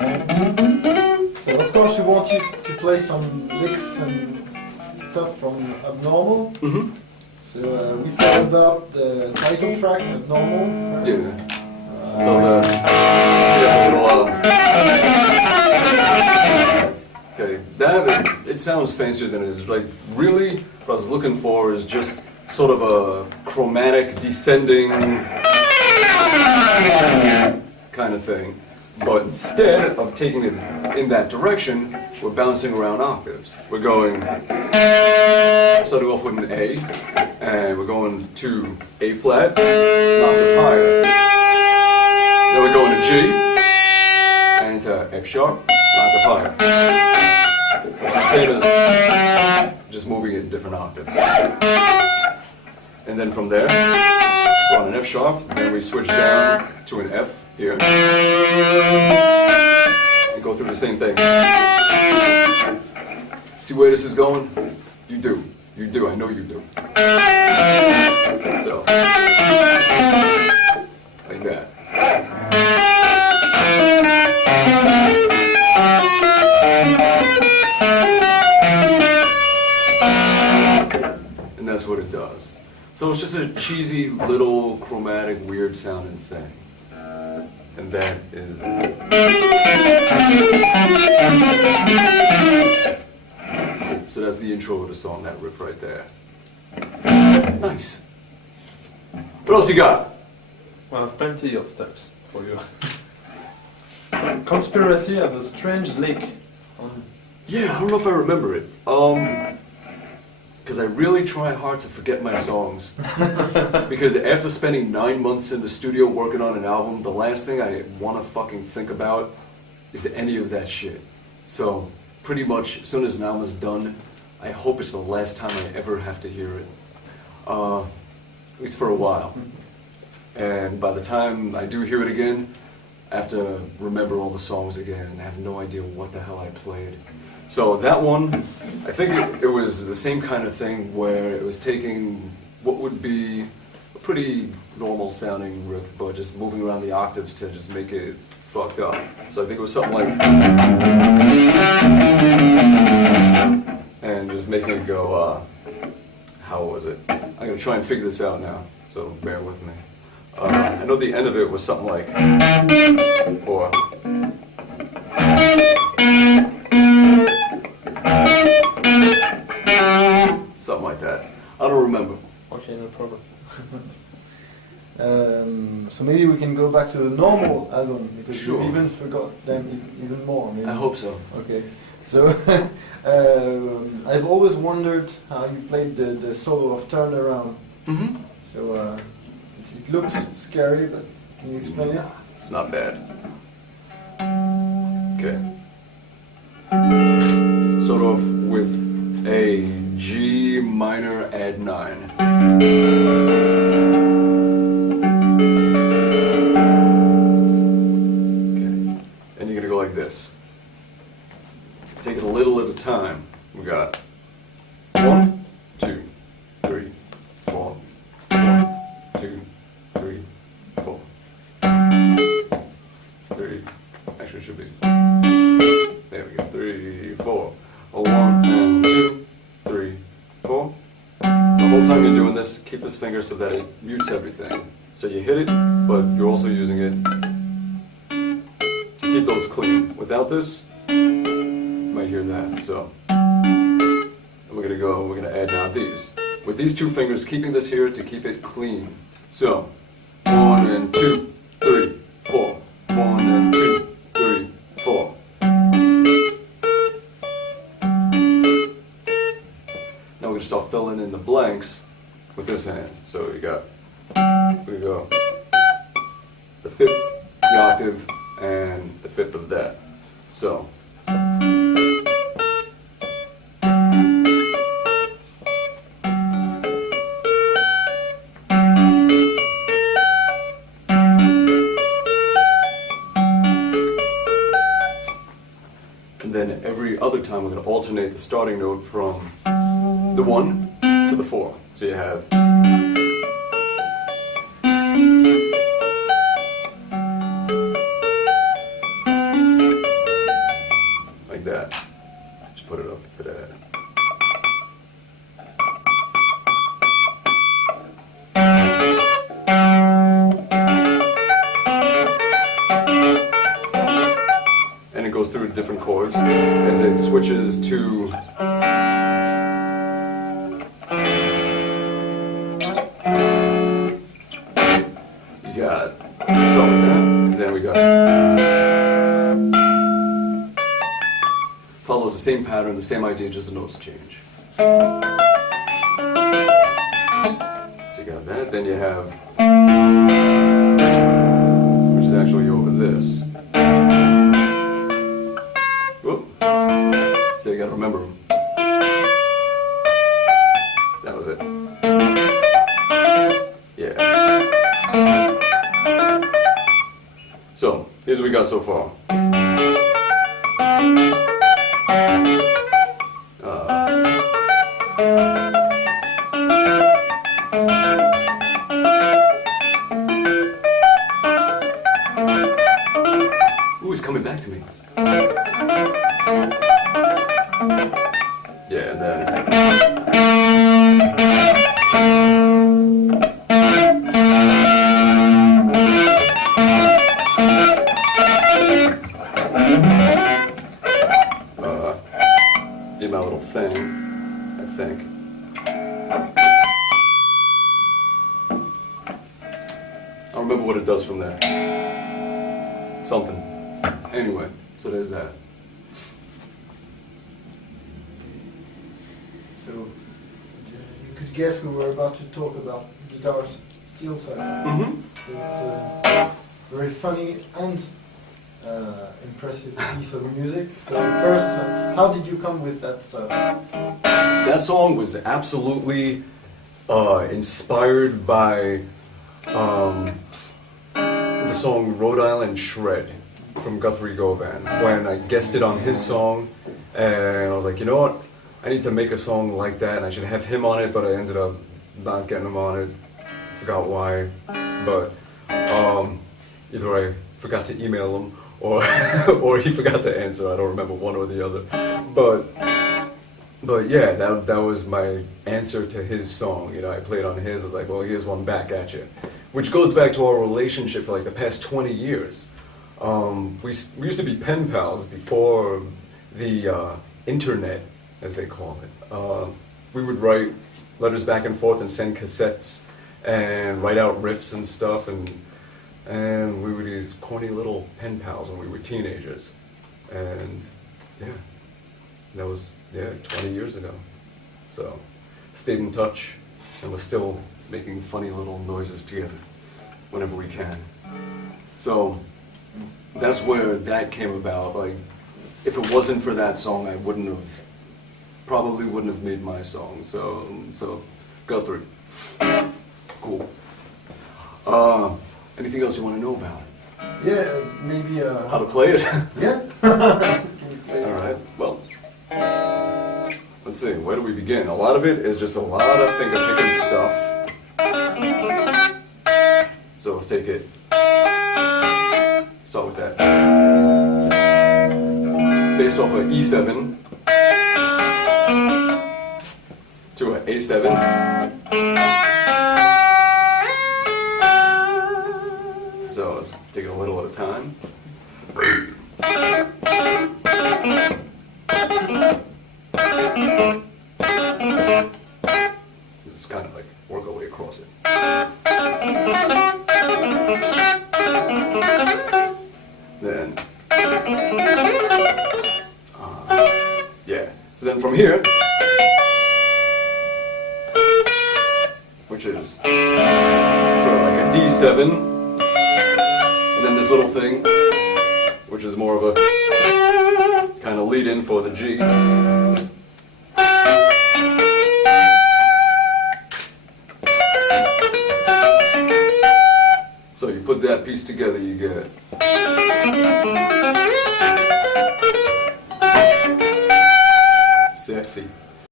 So of course we want you to play some licks and stuff from Abnormal. Mm-hmm. So we thought about the title track, Abnormal. Yeah. Yeah, a little okay, that, it sounds fancier than it is. Like, really, what I was looking for is just sort of a chromatic descending kind of thing. But instead of taking it in that direction, we're bouncing around octaves. We're going, starting off with an A, and we're going to A flat, an octave higher. Then we're going to G, and to F sharp, an octave higher. Which is the same as just moving it in different octaves. And then from there, we're on an F sharp, and then we switch down to an F here. And go through the same thing. See where this is going? You do. You do. I know you do. So, like that. And that's what it does. So it's just a cheesy, little, chromatic, weird sounding thing. And that is that. Cool. So that's the intro of the song, that riff right there. Nice. What else you got? Well, I have plenty of stuff for you. Conspiracy have a strange lick on. Yeah, I don't know if I remember it. Because I really try hard to forget my songs. Because after spending 9 months in the studio working on an album, the last thing I want to fucking think about is any of that shit. So, pretty much, as soon as an album is done, I hope it's the last time I ever have to hear it. At least for a while. And by the time I do hear it again, I have to remember all the songs again and I have no idea what the hell I played. So that one, I think it was the same kind of thing where it was taking what would be a pretty normal sounding riff, but just moving around the octaves to just make it fucked up. So I think it was something like, and just making it go, how was it? I'm gonna try and figure this out now, so bear with me. I know the end of it was something like, or, something like that. I don't remember. Okay, no problem. So maybe we can go back to the Normal album because Sure. you even forgot them even more. Maybe. I hope so. Okay. So I've always wondered how you played the solo of Turnaround. Mm-hmm. So it looks scary, but can you explain it? It's not bad. Okay. Sort of with a G minor add 9. And you're gonna go like this. Take it a little at a time. We got 1, 2, 3, 4. 1, 2, 3, 4. 3. Actually, it should be. There we go. 3, 4. 1 and 2, 3, 4. The whole time you're doing this, keep this finger so that it mutes everything. So you hit it, but you're also using it to keep those clean. Without this, you might hear that. So we're gonna add now these. With these two fingers, keeping this here to keep it clean. So 1 and 2, 3, 4. 1 and 2, 3, 4. Now we're gonna start filling in the blanks with this hand. So we go the 5th, the octave, and the 5th of that. So. And then every other time we're going to alternate the starting note from the 1 to the 4. So you have. goes through different chords as it switches to. You got. Start with that, and then we got. Follows the same pattern, the same idea, just the notes change. So you got that, then you have, which is actually over this. Whoop. So you gotta remember them. That was it. Yeah. So, here's what we got so far. Ooh, he's coming back to me. Yeah, and then. Did my little thing, I think. I don't remember what it does from there. Something. Anyway, so there's that. So you could guess we were about to talk about guitar's steel side. Mm-hmm. It's a very funny and impressive piece of music. So first, how did you come with that stuff? That song was absolutely inspired by the song Rhode Island Shred from Guthrie Govan. When I guested on his song, and I was like, you know what? I need to make a song like that, and I should have him on it, but I ended up not getting him on it. Forgot why, but either I forgot to email him, or or he forgot to answer. I don't remember, one or the other. But yeah, that was my answer to his song. You know, I played on his. I was like, well, here's one back at you, which goes back to our relationship for like the past 20 years. We used to be pen pals before the internet, as they call it. We would write letters back and forth and send cassettes and write out riffs and stuff, and we were these corny little pen pals when we were teenagers. And yeah, that was 20 years ago. So stayed in touch, and we're still making funny little noises together whenever we can. So that's where that came about. Like, if it wasn't for that song, I probably wouldn't have made my song. So Guthrie. Cool. Anything else you want to know about it? Yeah, maybe. How to play it? Yeah. All right. Well, let's see. Where do we begin? A lot of it is just a lot of finger picking stuff. So let's take it. Start with that. Based off of E7 to an A7. So let's take it a little at a time. Just kind of like work our way across it. Then, yeah. So then from here, which is like a D7, and then this little thing, which is more of a kind of lead in for the G. So you put that piece together, you get sexy.